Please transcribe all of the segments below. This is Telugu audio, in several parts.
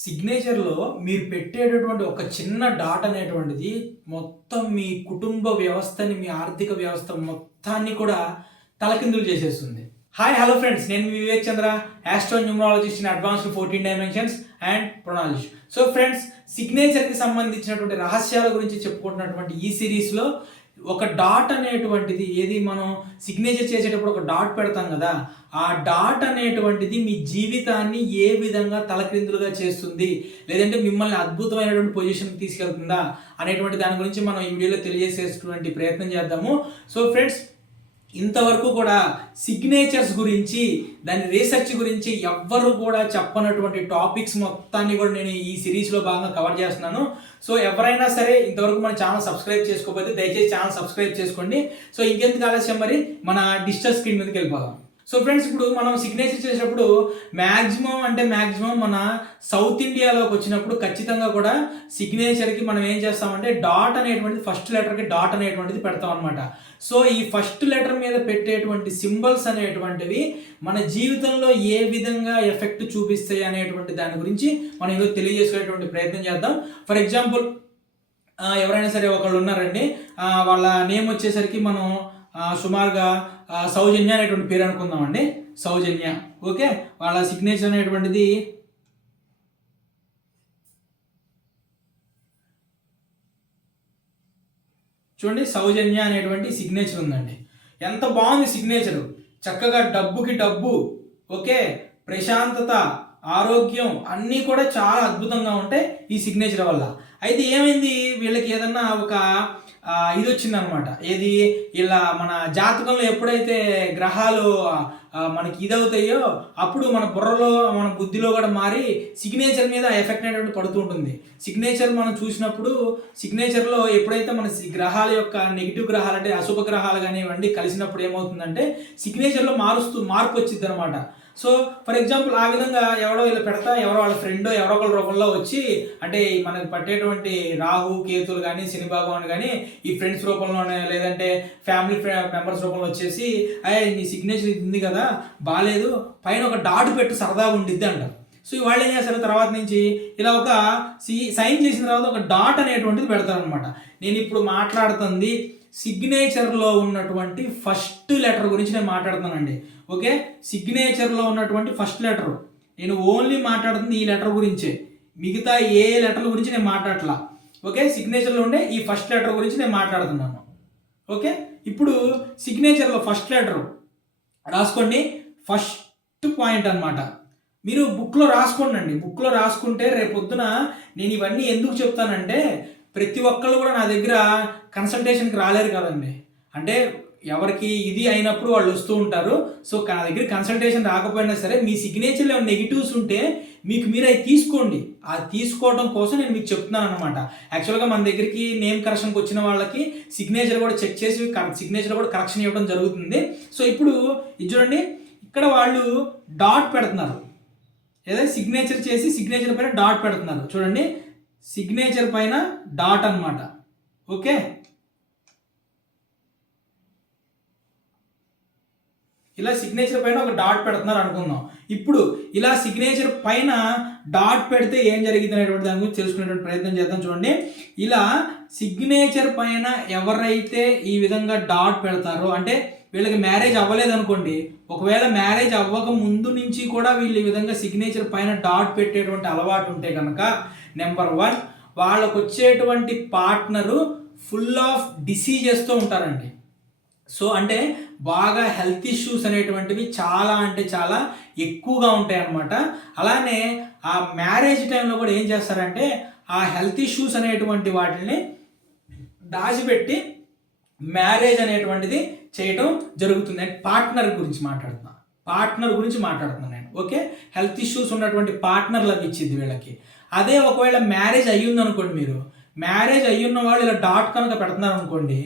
సిగ్నేచర్‌లో మీరు పెట్టేటటువంటి ఒక చిన్న డాట్ అనేటువంటిది మొత్తం మీ కుటుంబ వ్యవస్థని, మీ ఆర్థిక వ్యవస్థ మొత్తాన్ని కూడా తలకిందులు చేసేస్తుంది. హాయ్! Hello friends. నేను మీ Vivek Chandra, astro numerologist in advanced 14 dimensions and pronology. So friends, సిగ్నేచర్‌కి సంబంధించినటువంటి రహస్యాల గురించి చెప్పుకుంటున్నటువంటి ఈ సిరీస్‌లో ఒక డాట్ అనేటువంటిది మనం సిగ్నేచర్ చేసేటప్పుడు ఒక డాట్ పెడతాం కదా, ఆ డాట్ అనేటువంటిది మీ జీవితాన్ని ఏ విధంగా తలక్రిందులుగా చేస్తుంది, లేదంటే మిమ్మల్ని అద్భుతమైనటువంటి పొజిషన్కి తీసుకెళ్తుందా అనేటువంటి దాని గురించి మనం ఈ వీడియోలో తెలియజేసేటువంటి ప్రయత్నం చేద్దాము. సో ఫ్రెండ్స్, ఇంతవరకు కూడా సిగ్నేచర్స్ గురించి, దాని రీసెర్చ్ గురించి ఎవ్వరు కూడా చెప్పనటువంటి టాపిక్స్ మొత్తాన్ని కూడా నేను ఈ సిరీస్లో భాగంగా కవర్ చేస్తున్నాను. సో ఎవరైనా సరే ఇంతవరకు మన ఛానల్ సబ్స్క్రైబ్ చేసుకోకపోతే దయచేసి ఛానల్ సబ్స్క్రైబ్ చేసుకోండి. సో ఇంకెందుకు ఆలస్యం, మరి మన డిజిటల్ స్క్రీన్ మీదకి వెళ్ళిపోదాం. సో ఫ్రెండ్స్, ఇప్పుడు మనం సిగ్నేచర్ చేసేటప్పుడు మ్యాక్సిమం మన సౌత్ ఇండియాలోకి వచ్చినప్పుడు ఖచ్చితంగా కూడా సిగ్నేచర్కి మనం ఏం చేస్తామంటే డాట్ అనేటువంటిది, ఫస్ట్ లెటర్కి డాట్ అనేటువంటిది పెడతాం అనమాట. సో ఈ ఫస్ట్ లెటర్ మీద పెట్టేటువంటి సింబల్స్ అనేటువంటివి మన జీవితంలో ఏ విధంగా ఎఫెక్ట్ చూపిస్తాయి అనేటువంటి దాని గురించి మనం ఏదో తెలియజేసుకునేటువంటి ప్రయత్నం చేద్దాం. ఫర్ ఎగ్జాంపుల్, ఎవరైనా సరే ఒకళ్ళు ఉన్నారండి, వాళ్ళ నేమ్ వచ్చేసరికి మనం సుమారుగా సౌజన్య అనేటువంటి పేరు అనుకుందామండి. సౌజన్య, ఓకే. వాళ్ళ సిగ్నేచర్ అనేటువంటిది చూడండి, సౌజన్య అనేటువంటి సిగ్నేచర్ ఉందండి. ఎంత బాగుంది సిగ్నేచరు. చక్కగా డబ్బుకి డబ్బు, ఓకే, ప్రశాంతత, ఆరోగ్యం అన్నీ కూడా చాలా అద్భుతంగా ఉంటాయి ఈ సిగ్నేచర్ వల్ల. అయితే ఏమైంది, వీళ్ళకి ఏదన్నా ఒక ఇది వచ్చిందనమాట. ఏది, ఇలా మన జాతకంలో ఎప్పుడైతే గ్రహాలు మనకి ఇదవుతాయో అప్పుడు మన బుర్రలో, మన బుద్ధిలో కూడా మారి సిగ్నేచర్ మీద ఎఫెక్ట్ అనేటువంటి పడుతూ ఉంటుంది. సిగ్నేచర్ మనం చూసినప్పుడు, సిగ్నేచర్లో ఎప్పుడైతే మన గ్రహాల యొక్క నెగిటివ్ గ్రహాలు అంటే అశుభ గ్రహాలు కానివ్వండి కలిసినప్పుడు ఏమవుతుందంటే సిగ్నేచర్లో మార్పు వచ్చింది అనమాట. సో ఫర్ ఎగ్జాంపుల్, ఆ విధంగా ఎవరో ఇలా పెడతా, ఎవరో వాళ్ళ ఫ్రెండ్ ఎవరో ఒకళ్ళ రూపంలో వచ్చి, అంటే మనకి పట్టేటువంటి రాహు కేతులు కానీ శని భగవాన్ కానీ ఈ ఫ్రెండ్స్ రూపంలోనే లేదంటే ఫ్యామిలీ మెంబర్స్ రూపంలో వచ్చేసి, అయ్యే నీ సిగ్నేచర్ ఇది ఉంది కదా బాగాలేదు, పైన ఒక డాట్ పెట్టు సరదాగా ఉండిద్ది అంటారు. సో వాళ్ళు ఏం చేస్తారు, తర్వాత నుంచి ఇలా ఒక సైన్ చేసిన తర్వాత ఒక డాట్ అనేటువంటిది పెడతారనమాట. నేను ఇప్పుడు మాట్లాడుతుంది సిగ్నేచర్లో ఉన్నటువంటి ఫస్ట్ లెటర్ గురించి నేను మాట్లాడుతానండి, ఓకే. సిగ్నేచర్లో ఉన్నటువంటి ఫస్ట్ లెటర్, నేను ఓన్లీ మాట్లాడుతుంది ఈ లెటర్ గురించే, మిగతా ఏ లెటర్ల గురించి నేను మాట్లాడట్లా, ఓకే. సిగ్నేచర్లో ఉండే ఈ ఫస్ట్ లెటర్ గురించి నేను మాట్లాడుతున్నాను, ఓకే. ఇప్పుడు సిగ్నేచర్లో ఫస్ట్ లెటర్ రాసుకోండి. ఫస్ట్ పాయింట్ అనమాట. మీరు బుక్లో రాసుకోండి. బుక్లో రాసుకుంటే రేపొద్దున నేను ఇవన్నీ ఎందుకు చెప్తానంటే, ప్రతి ఒక్కళ్ళు కూడా నా దగ్గర కన్సల్టేషన్కి రాలేరు కదండి. అంటే ఎవరికి ఇది అయినప్పుడు వాళ్ళు వస్తూ ఉంటారు. సో నా దగ్గర కన్సల్టేషన్ రాకపోయినా సరే మీ సిగ్నేచర్లో ఏమైనా నెగిటివ్స్ ఉంటే మీకు మీరు అవి తీసుకోండి. అది తీసుకోవడం కోసం నేను మీకు చెప్తున్నాను అనమాట. యాక్చువల్గా మన దగ్గరికి నేమ్ కరెక్షన్కి వచ్చిన వాళ్ళకి సిగ్నేచర్ కూడా చెక్ చేసి సిగ్నేచర్ కూడా కరెక్షన్ ఇవ్వడం జరుగుతుంది. సో ఇప్పుడు ఇది చూడండి, ఇక్కడ వాళ్ళు డాట్ పెడుతున్నారు, ఏదైనా సిగ్నేచర్ చేసి సిగ్నేచర్ పైన డాట్ పెడుతున్నారు. చూడండి, సిగ్నేచర్ పైన డాట్ అన్నమాట, ఓకే. ఇలా సిగ్నేచర్ పైన ఒక డాట్ పెడుతున్నారు అనుకుందాం. ఇప్పుడు ఇలా సిగ్నేచర్ పైన డాట్ పెడితే ఏం జరిగింది అనేటువంటి దాని గురించి తెలుసుకునేటువంటి ప్రయత్నం చేద్దాం. చూడండి, ఇలా సిగ్నేచర్ పైన ఎవరైతే ఈ విధంగా డాట్ పెడతారో, అంటే వీళ్ళకి మ్యారేజ్ అవ్వలేదు అనుకోండి, ఒకవేళ మ్యారేజ్ అవ్వక ముందు నుంచి కూడా వీళ్ళు ఈ విధంగా సిగ్నేచర్ పైన డాట్ పెట్టేటువంటి అలవాటు ఉంటే కనుక, నెంబర్ 1, వాళ్ళకు వచ్చేటువంటి పార్ట్నరు ఫుల్ ఆఫ్ డిసీజెస్తో ఉంటారండి. సో అంటే బాగా హెల్త్ ఇష్యూస్ అనేటువంటివి చాలా అంటే చాలా ఎక్కువగా ఉంటాయి అన్నమాట. అలానే ఆ మ్యారేజ్ టైంలో కూడా ఏం చేస్తారంటే ఆ హెల్త్ ఇష్యూస్ అనేటువంటి వాటిని దాచిపెట్టి మ్యారేజ్ అనేటువంటిది చేయటం జరుగుతుంది. అంటే పార్ట్నర్ గురించి మాట్లాడుతున్నాను నేను, ఓకే. హెల్త్ ఇష్యూస్ ఉన్నటువంటి పార్ట్నర్ లభించింది వీళ్ళకి. అదే ఒకవేళ మ్యారేజ్ అయ్యింది అనుకోండి, మీరు మ్యారేజ్ అయ్యున్న వాళ్ళు ఇలా డాట్ కనుక పెడుతున్నారు అనుకోండి,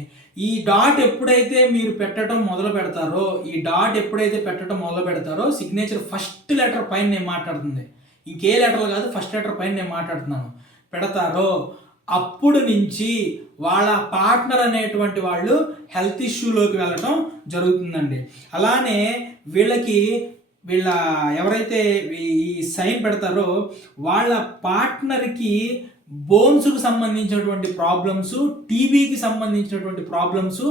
ఈ డాట్ ఎప్పుడైతే మీరు పెట్టడం మొదలు పెడతారో సిగ్నేచర్ ఫస్ట్ లెటర్ పైన నేను మాట్లాడుతుంది, ఇంకే లెటర్లు కాదు, ఫస్ట్ లెటర్ పైన నేను మాట్లాడుతున్నాను, పెడతారో అప్పుడు నుంచి వాళ్ళ పార్ట్నర్ అనేటువంటి వాళ్ళు హెల్త్ ఇష్యూలోకి వెళ్ళడం జరుగుతుందండి. అలానే వీళ్ళకి వీళ్ళ ఎవరైతే ఈ సైన్ పెడతారో వాళ్ళ పార్ట్నర్కి బోన్స్కు సంబంధించినటువంటి ప్రాబ్లమ్స్, టీబీకి సంబంధించినటువంటి ప్రాబ్లమ్స్,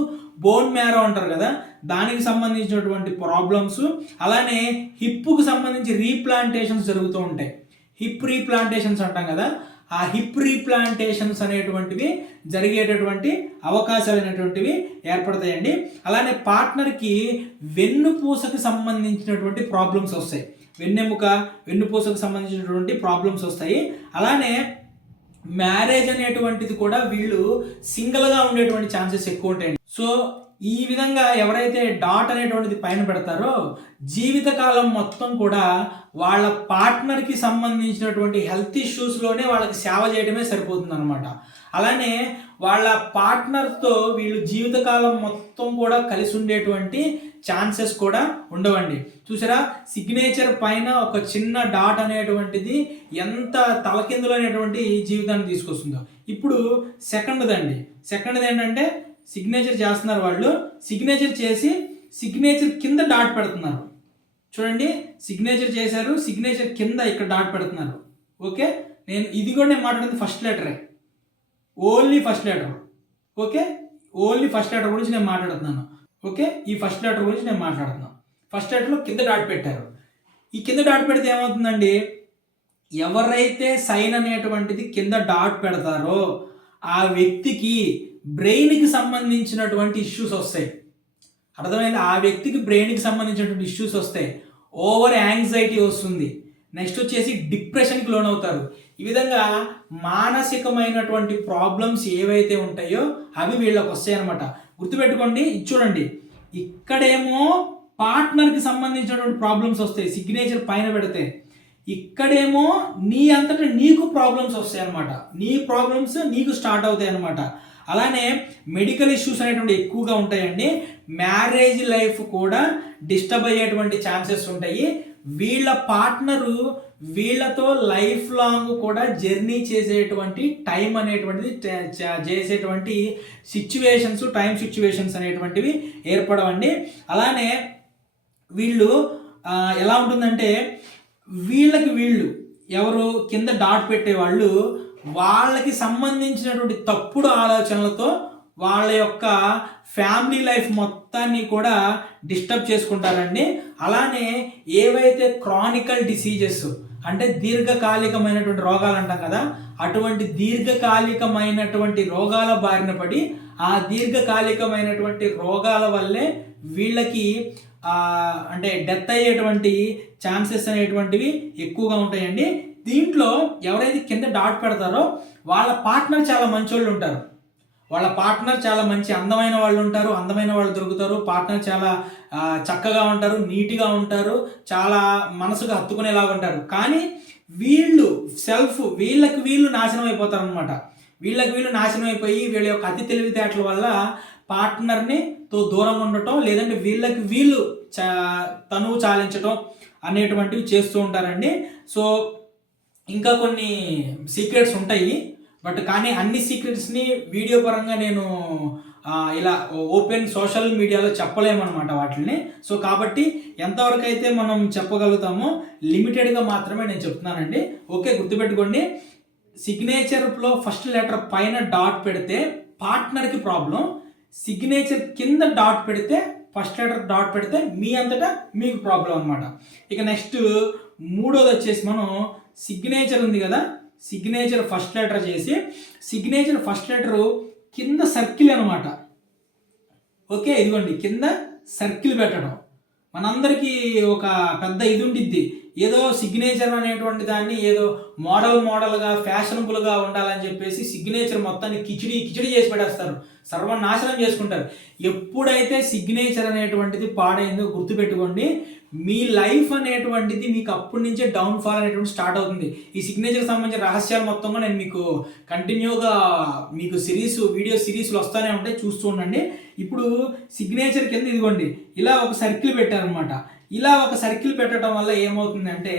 బోన్ మ్యారో అంటారు కదా దానికి సంబంధించినటువంటి ప్రాబ్లమ్స్, అలానే హిప్కు సంబంధించి రీప్లాంటేషన్స్ జరుగుతూ ఉంటాయి. హిప్ రీప్లాంటేషన్స్ అంటాం కదా, ఆ హిప్ రీప్లాంటేషన్స్ అనేటువంటివి జరిగేటటువంటి అవకాశాలు అనేటువంటివి ఏర్పడతాయండి. అలానే పార్ట్నర్కి వెన్నుపూసకు సంబంధించినటువంటి ప్రాబ్లమ్స్ వస్తాయి, వెన్నుపూసకు సంబంధించినటువంటి ప్రాబ్లమ్స్ వస్తాయి. అలానే మ్యారేజ్ అనేటువంటిది కూడా వీళ్ళు సింగిల్గా ఉండేటువంటి ఛాన్సెస్ ఎక్కువ ఉంటాయండి. సో ఈ విధంగా ఎవరైతే డాట్ అనేటువంటిది పైన పెడతారో జీవితకాలం మొత్తం కూడా వాళ్ళ పార్ట్నర్కి సంబంధించినటువంటి హెల్త్ ఇష్యూస్లోనే వాళ్ళకి సేవ చేయడమే సరిపోతుంది అనమాట. అలానే వాళ్ళ పార్ట్నర్తో వీళ్ళు జీవితకాలం మొత్తం కూడా కలిసి ఉండేటువంటి ఛాన్సెస్ కూడా ఉండవండి. చూసారా, సిగ్నేచర్ పైన ఒక చిన్న డాట్ అనేటువంటిది ఎంత తలకిందులైనటువంటి జీవితాన్ని తీసుకొస్తుందో. ఇప్పుడు సెకండ్ది ఏంటంటే సిగ్నేచర్ చేస్తున్నారు వాళ్ళు, సిగ్నేచర్ చేసి సిగ్నేచర్ కింద డాట్ పెడుతున్నారు. చూడండి, సిగ్నేచర్ చేశారు, సిగ్నేచర్ కింద ఇక్కడ డాట్ పెడుతున్నారు. ఓకే, నేను మాట్లాడింది ఫస్ట్ లెటరే, only first letter. Okay, only first letter గురించి నేను మాట్లాడుతున్నాను. ఓకే, ఈ ఫస్ట్ లెటర్ గురించి నేను మాట్లాడుతున్నాను. ఫస్ట్ లెటర్లో కింద డాట్ పెట్టారు. ఈ కింద డాట్ పెడితే ఏమవుతుందండి, ఎవరైతే సైన్ అనేటువంటిది కింద డాట్ పెడతారో ఆ వ్యక్తికి బ్రెయిన్కి సంబంధించినటువంటి ఇష్యూస్ వస్తాయి. అర్థమైంది? ఆ వ్యక్తికి బ్రెయిన్కి సంబంధించినటువంటి ఇష్యూస్ వస్తాయి, ఓవర్ యాంగ్జైటీ వస్తుంది, నెక్స్ట్ వచ్చేసి డిప్రెషన్కి లోనవుతారు. ఈ విధంగా మానసికమైనటువంటి ప్రాబ్లమ్స్ ఏవైతే ఉంటాయో అవి వీళ్ళకి వస్తాయి అనమాట. గుర్తుపెట్టుకోండి, చూడండి, ఇక్కడేమో పార్ట్నర్కి సంబంధించినటువంటి ప్రాబ్లమ్స్ వస్తాయి సిగ్నేచర్ పైన పెడితే, ఇక్కడేమో నీ అంతటా నీకు ప్రాబ్లమ్స్ వస్తాయి అనమాట, నీ ప్రాబ్లమ్స్ నీకు స్టార్ట్ అవుతాయి అనమాట. అలానే మెడికల్ ఇష్యూస్ అనేటువంటి ఎక్కువగా ఉంటాయండి. మ్యారేజ్ లైఫ్ కూడా డిస్టర్బ్ అయ్యేటువంటి ఛాన్సెస్ ఉంటాయి. వీళ్ళ పార్ట్నరు వీళ్ళతో లైఫ్ లాంగ్ కూడా జర్నీ చేసేటువంటి టైం అనేటువంటిది చేసేటువంటి టైం సిచ్యువేషన్స్ అనేటువంటివి ఏర్పడవండి. అలానే వీళ్ళు ఎలా ఉంటుందంటే వీళ్ళు ఎవరు కింద డాట్ పెట్టేవాళ్ళు వాళ్ళకి సంబంధించినటువంటి తప్పుడు ఆలోచనలతో వాళ్ళ యొక్క ఫ్యామిలీ లైఫ్ మొత్తాన్ని కూడా డిస్టర్బ్ చేసుకుంటారండి. అలానే ఏవైతే క్రానికల్ డిసీజెస్ అంటే దీర్ఘకాలికమైనటువంటి రోగాలు అంటాం కదా, అటువంటి దీర్ఘకాలికమైనటువంటి రోగాల బారిన పడి ఆ దీర్ఘకాలికమైనటువంటి రోగాల వల్లే వీళ్ళకి అంటే డెత్ అయ్యేటువంటి ఛాన్సెస్ అనేటువంటివి ఎక్కువగా ఉంటాయండి. దీంట్లో ఎవరైతే కింద డాట్ పెడతారో వాళ్ళ పార్ట్నర్ చాలా మంచోళ్ళు ఉంటారు, వాళ్ళ పార్ట్నర్ చాలా మంచి అందమైన వాళ్ళు ఉంటారు, అందమైన వాళ్ళు దొరుకుతారు, పార్ట్నర్ చాలా చక్కగా ఉంటారు, నీట్గా ఉంటారు, చాలా మనసుకు హత్తుకునేలాగా ఉంటారు. కానీ వీళ్ళకి వీళ్ళు నాశనం అయిపోతారు అనమాట. వీళ్ళు నాశనం అయిపోయి వీళ్ళ యొక్క అతి తెలివితేటల వల్ల పార్ట్నర్తో దూరంగా ఉండటం, లేదంటే వీళ్ళు తనువు చాలించటం అనేటువంటివి చేస్తూ ఉంటారండి. సో ఇంకా కొన్ని సీక్రెట్స్ ఉంటాయి, కానీ అన్ని సీక్రెట్స్ని వీడియో పరంగా నేను ఇలా ఓపెన్ సోషల్ మీడియాలో చెప్పలేమన్నమాట వాటిని. సో కాబట్టి ఎంతవరకు అయితే మనం చెప్పగలుగుతామో లిమిటెడ్గా మాత్రమే నేను చెప్తున్నానండి. ఓకే, గుర్తుపెట్టుకోండి, సిగ్నేచర్లో ఫస్ట్ లెటర్ పైన డాట్ పెడితే పార్ట్నర్కి ప్రాబ్లం, సిగ్నేచర్ కింద డాట్ పెడితే ఫస్ట్ లెటర్ డాట్ పెడితే మీ అంతటా మీకు ప్రాబ్లం అనమాట. ఇక నెక్స్ట్ మూడోది వచ్చేసి మనం సిగ్నేచర్ ఉంది కదా, సిగ్నేచర్ ఫస్ట్ లెటర్ చేసి సిగ్నేచర్ ఫస్ట్ లెటరు కింద సర్కిల్ అనమాట. ఓకే, ఇదిగోండి కింద సర్కిల్ పెట్టడం. మనందరికీ ఒక పెద్ద ఇది ఉండిద్ది, ఏదో సిగ్నేచర్ అనేటువంటి దాన్ని ఏదో మోడల్గా ఫ్యాషనబుల్గా ఉండాలని చెప్పేసి సిగ్నేచర్ మొత్తాన్ని కిచిడి చేసి పెట్టేస్తారు, సర్వనాశనం చేసుకుంటారు. ఎప్పుడైతే సిగ్నేచర్ అనేటువంటిది పాడైందో గుర్తుపెట్టుకోండి, మీ లైఫ్ అనేటువంటిది మీకు అప్పటి నుంచే డౌన్ఫాల్ అనేటువంటి స్టార్ట్ అవుతుంది. ఈ సిగ్నేచర్ సంబంధించిన రహస్యాలు మొత్తంగా నేను మీకు కంటిన్యూగా మీకు వీడియో సిరీస్లు వస్తూనే ఉంటాయి, చూస్తూ ఉండండి. ఇప్పుడు సిగ్నేచర్ కింద ఇదిగోండి ఇలా ఒక సర్కిల్ పెట్టారనమాట. ఇలా ఒక సర్కిల్ పెట్టడం వల్ల ఏమవుతుందంటే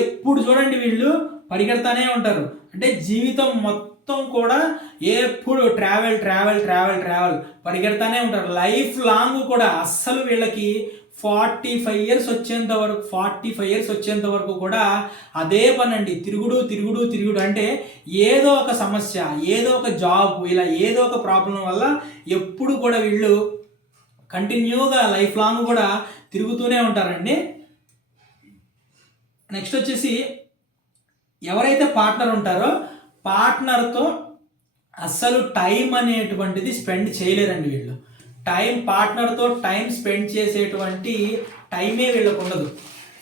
ఎప్పుడు చూడండి వీళ్ళు పరిగెడతానే ఉంటారు, అంటే జీవితం మొత్తం కూడా ఎప్పుడు ట్రావెల్ పరిగెడతానే ఉంటారు. లైఫ్ లాంగ్ కూడా అస్సలు వీళ్ళకి 45 ఇయర్స్ వచ్చేంత వరకు 45 ఇయర్స్ వచ్చేంత వరకు కూడా అదే పని అండి. తిరుగుడు తిరుగుడు తిరుగుడు అంటే ఏదో ఒక సమస్య, ఏదో ఒక జాబ్, ఇలా ఏదో ఒక ప్రాబ్లం వల్ల ఎప్పుడు కూడా వీళ్ళు కంటిన్యూగా లైఫ్ లాంగ్ కూడా తిరుగుతూనే ఉంటారండి. నెక్స్ట్ వచ్చేసి ఎవరైతే పార్ట్నర్ ఉంటారో పార్ట్నర్తో అస్సలు టైం అనేటువంటిది స్పెండ్ చేయలేరండి వీళ్ళు. పార్ట్నర్తో టైం స్పెండ్ చేసేటువంటి టైమే వీళ్ళకు ఉండదు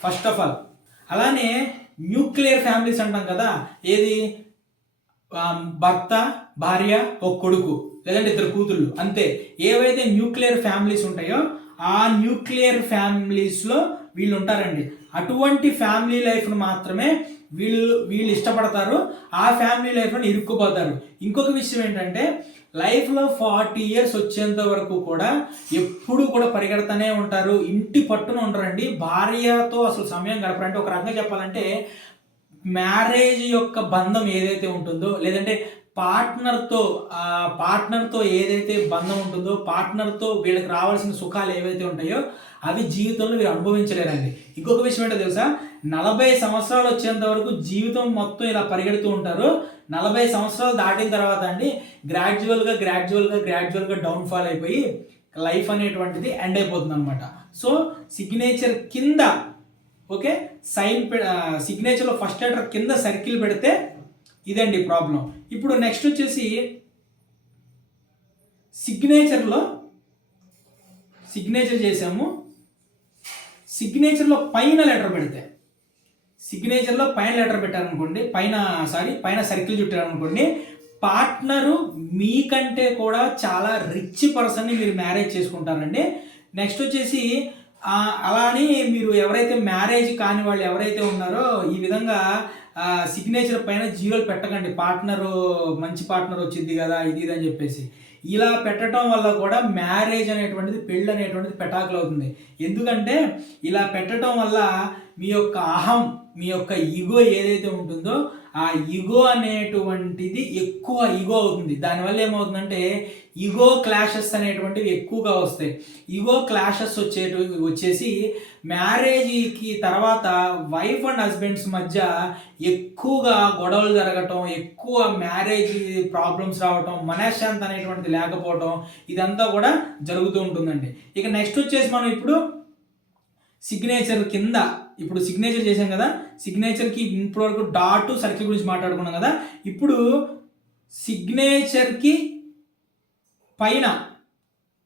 ఫస్ట్ ఆఫ్ ఆల్. అలానే న్యూక్లియర్ ఫ్యామిలీస్ అంటాం కదా, ఏది భర్త భార్య ఒక కొడుకు లేదంటే 2 కూతుళ్ళు అంతే. ఏవైతే న్యూక్లియర్ ఫ్యామిలీస్ ఉంటాయో ఆ న్యూక్లియర్ ఫ్యామిలీస్లో వీళ్ళు ఉంటారండి. అటువంటి ఫ్యామిలీ లైఫ్ను మాత్రమే వీళ్ళు ఇష్టపడతారు, ఆ ఫ్యామిలీ లైఫ్లో ఇరుక్కుపోతారు. ఇంకొక విషయం ఏంటంటే లైఫ్లో 40 ఇయర్స్ వచ్చేంత వరకు కూడా ఎప్పుడు కూడా పరిగెడతానే ఉంటారు, ఇంటి పట్టున ఉంటారండి. భార్యతో అసలు సమయం గడపరంటే ఒక రకంగా చెప్పాలంటే మ్యారేజ్ యొక్క బంధం ఏదైతే ఉంటుందో లేదంటే పార్ట్నర్తో ఏదైతే బంధం ఉంటుందో, పార్ట్నర్తో వీళ్ళకి రావాల్సిన సుఖాలు ఏవైతే ఉంటాయో అవి జీవితంలో వీరు అనుభవించలేరండి. ఇంకొక విషయం ఏంటో తెలుసా, 40 సంవత్సరాలు వచ్చేంత వరకు జీవితం మొత్తం ఇలా పరిగెడుతూ ఉంటారు. 40 సంవత్సరాలు దాటిన తర్వాత అండి గ్రాడ్యువల్గా డౌన్ఫాల్ అయిపోయి లైఫ్ అనేటువంటిది ఎండ్ అయిపోతుంది అనమాట. సో సిగ్నేచర్ కింద ఓకే సిగ్నేచర్లో ఫస్ట్ లెటర్ కింద సర్కిల్ పెడితే ఇదండి ప్రాబ్లం. ఇప్పుడు నెక్స్ట్ వచ్చేసి సిగ్నేచర్ చేసాము, సిగ్నేచర్లో పైన లెటర్ పెడితే, సిగ్నేచర్లో పైన లెటర్ పెట్టారనుకోండి, పైన సర్కిల్ చుట్టారనుకోండి, పార్ట్నరు మీకంటే కూడా చాలా రిచ్ పర్సన్ని మీరు మ్యారేజ్ చేసుకుంటారండి. నెక్స్ట్ వచ్చేసి అలానే మీరు ఎవరైతే మ్యారేజ్ కాని వాళ్ళు ఎవరైతే ఉన్నారో ఈ విధంగా సిగ్నేచర్ పైన 0 పెట్టకండి. మంచి పార్ట్నర్ వచ్చింది కదా ఇది అని చెప్పేసి ఇలా పెట్టడం వల్ల కూడా మ్యారేజ్ అనేటువంటిది, పెళ్ళి అనేటువంటిది పెటాకులు అవుతుంది. ఎందుకంటే ఇలా పెట్టడం వల్ల మీ యొక్క అహం, మీ యొక్క ఈగో ఏదైతే ఉంటుందో ఆ ఈగో అనేటువంటిది ఎక్కువ ఈగో అవుతుంది. దానివల్ల ఏమవుతుందంటే ఈగో క్లాషెస్ అనేటువంటివి ఎక్కువగా వస్తాయి. ఈగో క్లాషెస్ వచ్చేసి మ్యారేజ్కి తర్వాత వైఫ్ అండ్ హస్బెండ్స్ మధ్య ఎక్కువగా గొడవలు జరగటం, ఎక్కువ మ్యారేజ్ ప్రాబ్లమ్స్ రావటం, మనశ్శాంతి అనేటువంటిది లేకపోవటం, ఇదంతా కూడా జరుగుతూ ఉంటుందండి. ఇక నెక్స్ట్ వచ్చేసి మనం ఇప్పుడు సిగ్నేచర్ కింద, ఇప్పుడు సిగ్నేచర్ చేసాం కదా, సిగ్నేచర్కి ఇప్పటివరకు డాట్ సర్కిల్ గురించి మాట్లాడుకున్నాం కదా, ఇప్పుడు సిగ్నేచర్కి పైన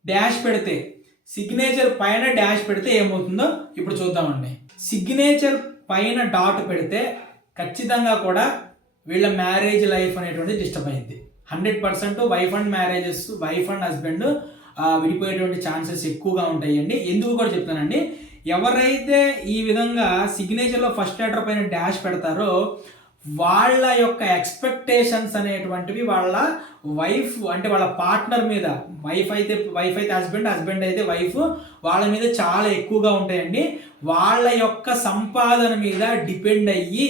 డాష్ పెడితే, సిగ్నేచర్ పైన డాష్ పెడితే ఏమవుతుందో ఇప్పుడు చూద్దామండి. సిగ్నేచర్ పైన డాట్ పెడితే ఖచ్చితంగా కూడా వీళ్ళ మ్యారేజ్ లైఫ్ అనేటువంటిది డిస్టర్బ్ అయింది. 100% వైఫ్ అండ్ హస్బెండ్ విడిపోయేటువంటి ఛాన్సెస్ ఎక్కువగా ఉంటాయండి. ఎందుకు కూడా చెప్తానండి, ఎవరైతే ఈ విధంగా సిగ్నేచర్లో ఫస్ట్ లెటర్ పైన డాష్ పెడతారో వాళ్ళ యొక్క ఎక్స్పెక్టేషన్స్ అనేటువంటివి వాళ్ళ వైఫ్ అంటే వాళ్ళ పార్ట్నర్ మీద, వైఫ్ అయితే హస్బెండ్ అయితే వైఫ్, వాళ్ళ మీద చాలా ఎక్కువగా ఉంటాయండి. వాళ్ళ యొక్క సంపాదన మీద డిపెండ్ అయ్యి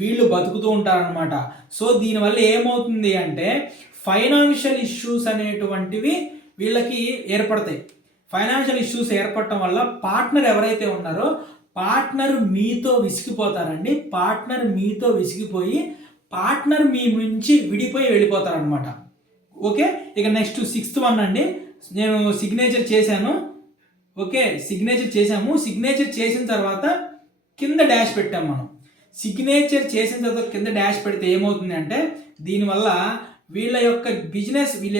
వీళ్ళు బతుకుతూ ఉంటారనమాట. సో దీనివల్ల ఏమవుతుంది అంటే ఫైనాన్షియల్ ఇష్యూస్ అనేటువంటివి వీళ్ళకి ఏర్పడతాయి. ఫైనాన్షియల్ ఇష్యూస్ ఏర్పడటం వల్ల పార్ట్నర్ ఎవరైతే ఉన్నారో పార్ట్నర్ మీతో విసిగిపోతారండి. పార్ట్నర్ మీతో విసిగిపోయి పార్ట్నర్ మీ నుంచి విడిపోయి వెళ్ళిపోతారనమాట. ఓకే, ఇక నెక్స్ట్ 6th వన్ అండి. నేను సిగ్నేచర్ చేశాను. ఓకే, సిగ్నేచర్ చేసిన తర్వాత కింద డాష్ పెట్టాం మనం. సిగ్నేచర్ చేసిన తర్వాత కింద డాష్ పెడితే ఏమవుతుంది అంటే దీనివల్ల వీళ్ళ యొక్క బిజినెస్, వీళ్ళ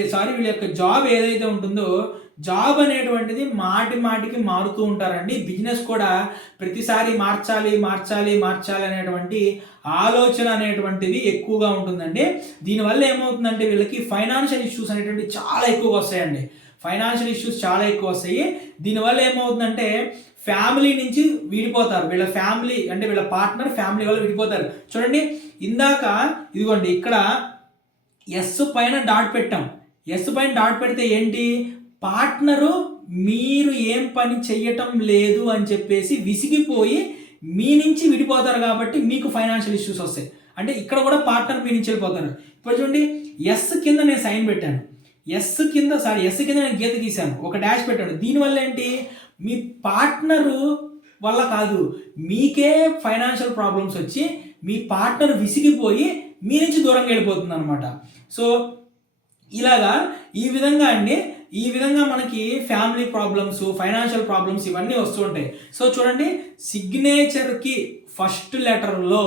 యొక్క జాబ్ ఏదైతే ఉంటుందో జాబ్ అనేటువంటిది మాటికి మారుతూ ఉంటారండి. బిజినెస్ కూడా ప్రతిసారి మార్చాలి అనేటువంటి ఆలోచన అనేటువంటిది ఎక్కువగా ఉంటుందండి. దీనివల్ల ఏమవుతుందంటే వీళ్ళకి ఫైనాన్షియల్ ఇష్యూస్ అనేటువంటివి చాలా ఎక్కువ వస్తాయండి. దీనివల్ల ఏమవుతుందంటే ఫ్యామిలీ నుంచి విడిపోతారు. వీళ్ళ ఫ్యామిలీ అంటే వీళ్ళ పార్ట్నర్ ఫ్యామిలీ వల్ల విడిపోతారు. చూడండి, ఇందాక ఇదిగోండి ఇక్కడ ఎస్ పైన డాట్ పెట్టాం. ఎస్ పైన డాట్ పెడితే ఏంటి, పార్ట్నరు మీరు ఏం పని చెయ్యటం లేదు అని చెప్పేసి విసిగిపోయి మీ నుంచి విడిపోతారు కాబట్టి మీకు ఫైనాన్షియల్ ఇష్యూస్ వస్తాయి. అంటే ఇక్కడ కూడా పార్ట్నర్ మీ నుంచి వెళ్ళిపోతారు. ఇప్పుడు చూడండి, ఎస్ కింద నేను సైన్ పెట్టాను, ఎస్ కింద నేను గీత గీశాను, ఒక డాష్ పెట్టాను. దీనివల్ల ఏంటి, మీ పార్ట్నరు వల్ల కాదు, మీకే ఫైనాన్షియల్ ప్రాబ్లమ్స్ వచ్చి మీ పార్ట్నర్ విసిగిపోయి మీ నుంచి దూరంగా వెళ్ళిపోతుంది అనమాట. సో ఇలాగా ఈ విధంగా మనకి ఫ్యామిలీ ప్రాబ్లమ్స్, ఫైనాన్షియల్ ప్రాబ్లమ్స్ ఇవన్నీ వస్తూ ఉంటాయి. సో చూడండి, సిగ్నేచర్కి ఫస్ట్ లెటర్లో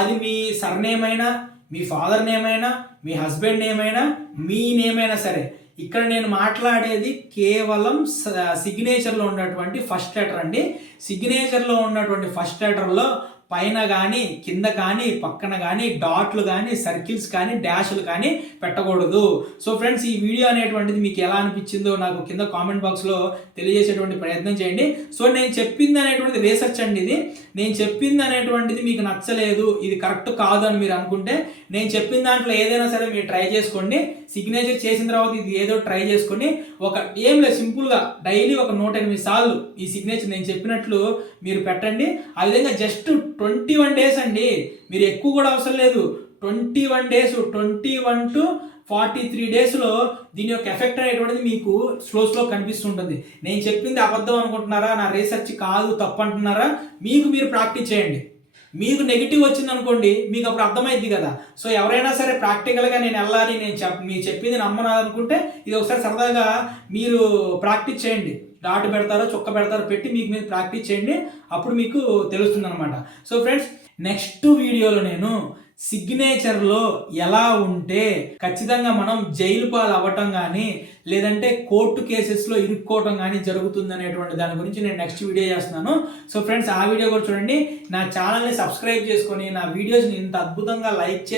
అది మీ సర్నేమ్ అయినా, మీ ఫాదర్ నేమ్ అయినా, మీ హస్బెండ్ నేమ్ అయినా, మీ నేమ్ అయినా సరే, ఇక్కడ నేను మాట్లాడేది కేవలం సిగ్నేచర్లో ఉన్నటువంటి ఫస్ట్ లెటర్ అండి. సిగ్నేచర్లో ఉన్నటువంటి ఫస్ట్ లెటర్లో పైన కానీ, కింద కానీ, పక్కన కానీ డాట్లు కానీ, సర్కిల్స్ కానీ, డాష్లు కానీ పెట్టకూడదు. సో ఫ్రెండ్స్, ఈ వీడియో అనేటువంటిది మీకు ఎలా అనిపించిందో నాకు కింద కామెంట్ బాక్స్లో తెలియజేసేటువంటి ప్రయత్నం చేయండి. సో నేను చెప్పింది అనేటువంటిది రీసెర్చ్ అండి. ఇది నేను చెప్పింది అనేటువంటిది మీకు నచ్చలేదు, ఇది కరెక్ట్ కాదు అని మీరు అనుకుంటే, నేను చెప్పిన దాంట్లో ఏదైనా సరే మీరు ట్రై చేసుకోండి. సిగ్నేచర్ చేసిన తర్వాత ఇది ఏదో ట్రై చేసుకొని ఏం లేదు, సింపుల్గా డైలీ ఒక 108 సార్లు ఈ సిగ్నేచర్ నేను చెప్పినట్లు మీరు పెట్టండి. ఆ విధంగా జస్ట్ 21 డేస్ అండి, మీరు ఎక్కువ కూడా అవసరం లేదు. 21 డేస్, 21 to 43 డేస్లో దీని యొక్క ఎఫెక్ట్ అనేటువంటిది మీకు స్లో కనిపిస్తుంటుంది. నేను చెప్పింది అబద్ధం అనుకుంటున్నారా, నా రీసెర్చ్ కాదు తప్పు అంటున్నారా, మీరు ప్రాక్టీస్ చేయండి. మీకు నెగిటివ్ వచ్చింది అనుకోండి, మీకు అప్పుడు అర్థమైంది కదా. సో ఎవరైనా సరే ప్రాక్టికల్గా నేను వెళ్ళాలి, మీరు చెప్పింది నమ్మను అనుకుంటే ఇది ఒకసారి సరదాగా మీరు ప్రాక్టీస్ చేయండి. డాట్ పెడతారో చుక్క పెడతారో పెట్టి మీరు ప్రాక్టీస్ చేయండి, అప్పుడు మీకు తెలుస్తుంది అనమాట. సో ఫ్రెండ్స్, నెక్స్ట్ వీడియోలో నేను సిగ్నేచర్లో ఎలా ఉంటే ఖచ్చితంగా మనం జైలు పాలు అవ్వటం కానీ, లేదంటే కోర్టు కేసెస్లో ఇరుక్కోవటం కానీ జరుగుతుంది అనేటువంటి దాని గురించి నేను నెక్స్ట్ వీడియో చేస్తున్నాను. సో ఫ్రెండ్స్, ఆ వీడియో కూడా చూడండి. నా ఛానల్ని సబ్స్క్రైబ్ చేసుకొని నా వీడియోస్ని ఇంత అద్భుతంగా లైక్ చేసి